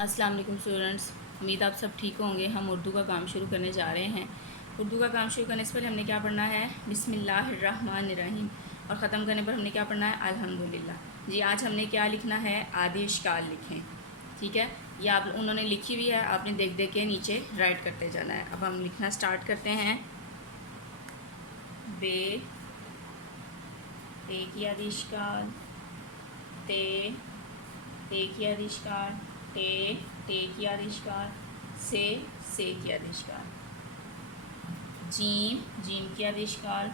अस्सलाम वालेकुम स्टूडेंट्स, उम्मीद आप सब ठीक होंगे। हम उर्दू का काम शुरू करने जा रहे हैं। उर्दू का काम शुरू करने से पहले हमने क्या पढ़ना है? बिस्मिल्लाहिर्रहमानिर्रहीम। और ख़त्म करने पर हमने क्या पढ़ना है? अल्हम्दुलिल्लाह। जी, आज हमने क्या लिखना है? आदेश काल लिखें। ठीक है, ये आप उन्होंने लिखी हुई है, आपने देख देख के नीचे राइट करते जाना है। अब हम लिखना स्टार्ट करते हैं। बे, ते की आदेश काल। ते की आदेश काल। ते की आदेश काल। से की आदेश काल। जीम की आदेश काल।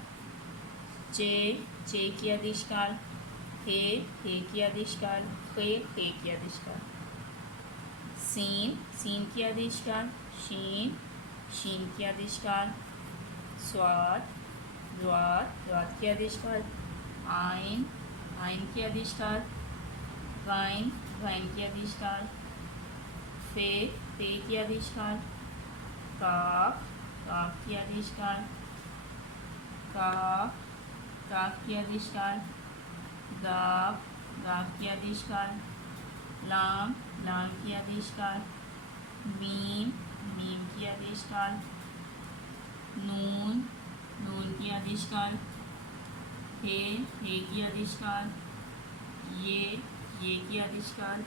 चे की आदेश काल। हे की आदेश काल। खे की आदेश काल। सीन की आदेश काल। शीन की आदेश काल। स्वाद द्वाद की आदेश काल। आइन की आदेश काल। वाइन की आदेश काल। फे की आदेश काल। काफ की आदेश काल। काफ की आदेश काल। गाफ की आदेश काल। लाम की आदेश काल। मीम की आदेश काल। नून की आदेश काल। हे की आदेश काल। ये की आदेश काल।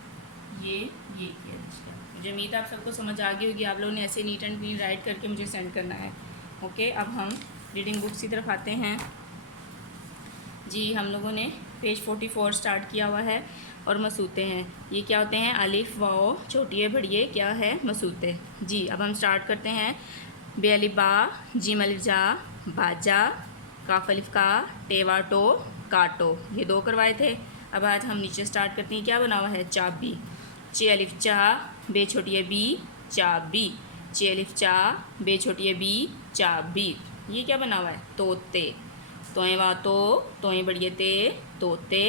ये की आदेश काल। मुझे उम्मीद आप सबको समझ आ गई होगी। आप लोगों ने ऐसे नीट एंड क्लीन राइट करके मुझे सेंड करना है। ओके, अब हम रीडिंग बुक्स की तरफ आते हैं। जी, हम लोगों ने पेज 44 स्टार्ट किया हुआ है। और मसूते हैं, ये क्या होते हैं? अलिफ वाओ छोटिए बड़िए क्या है? मसूते। जी, अब हम स्टार्ट करते हैं। बे अलिफ बा, जीम अलिफ जा, बाजा, काफ अलिफ का, टेवा टो, काटो। ये 2 करवाए थे। अब आज हम नीचे स्टार्ट करते हैं। क्या बना हुआ है? चाबी। चे अलिफ चा, बे छोटिए बी, चाबी। चे अलिफ चा, बे छोटिए बी, चाबी। ये क्या बना हुआ है? तोते। तोएं वा तोएं बढ़िए ते, तोते।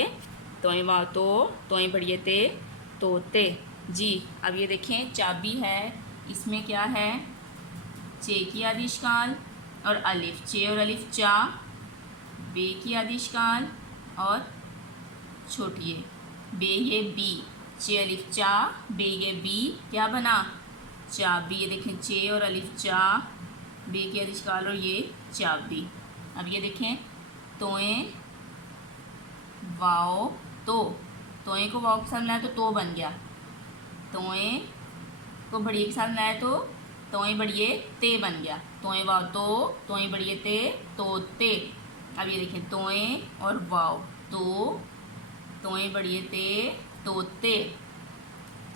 तोएं वा तोएं बढ़िए ते, तोते। जी, अब ये देखें, चाबी है, इसमें क्या है? चे की आदेश काल और अलिफ। चे और अलिफ चा, बे की आदेश काल और छोटिए बे, ये बी। चे अलिफ चा, बे ये बी, क्या बना? चाबी। ये देखें, चे और अलिफ चा, बे की आदेश काल और ये चाबी। अब ये देखें, तोएं वाओ तोएं को वाओ के साथ मिलाया तो बन गया। तोएं को बढ़िए के साथ मिलाया तो तोएं बढ़िए ते बन गया। तोएं वाओ तोएं बढ़िए ते, तोते। अब ये देखें, तोएं और वाओ तोएं बढ़िए ते, तोते।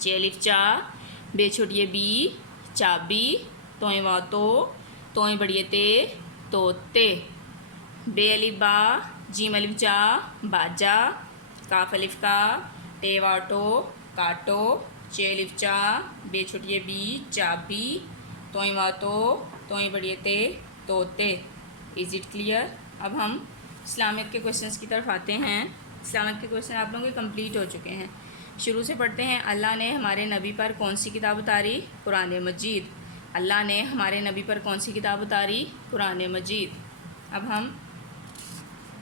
चे अलिफ चा, बे छोटिए बी, चाबी। तोएं वाओ तोएं बढ़िए ते, तोते। बे अलिफ बा, जीम अलिफ जा, बाजा, काफ अलिफ का, टे वाटो, काटो। चे अलिफ चा, बे छोटिए बी, चाबी। तोएं वातो तोएं बढ़िए ते, तोते। Is it clear? अब हम इस्लामिक के क्वेश्चंस की तरफ आते हैं। इस्लामिक के क्वेश्चन आप लोगों के कंप्लीट हो चुके हैं। शुरू से पढ़ते हैं। अल्लाह ने हमारे नबी पर कौन सी किताब उतारी? कुरान मजीद। अल्लाह ने हमारे नबी पर कौन सी किताब उतारी? कुरान मजीद। अब हम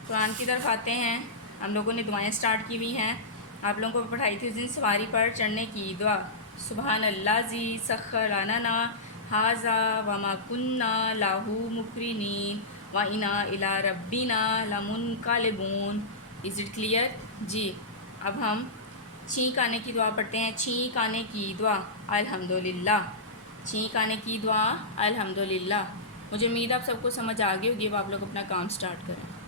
कुरान की तरफ आते हैं। हम लोगों ने दुआएं स्टार्ट की हुई हैं। आप लोगों को पढ़ाई थी उस दिन सवारी पर चढ़ने की दुआ। सुबहान अल्लाह जी सख्खर लना हाजा वमा कुन्ना लाहू मुकरिनीन व इना इला रब्बिना लमुनक़लिबून। Is it clear? जी, अब हम छींक आने की दुआ पढ़ते हैं। छींक आने की दुआ अल्हम्दुलिल्लाह। छींक आने की दुआ अल्हम्दुलिल्लाह। मुझे उम्मीद आप सबको समझ आ गई होगी। अब आप लोग अपना काम स्टार्ट करें।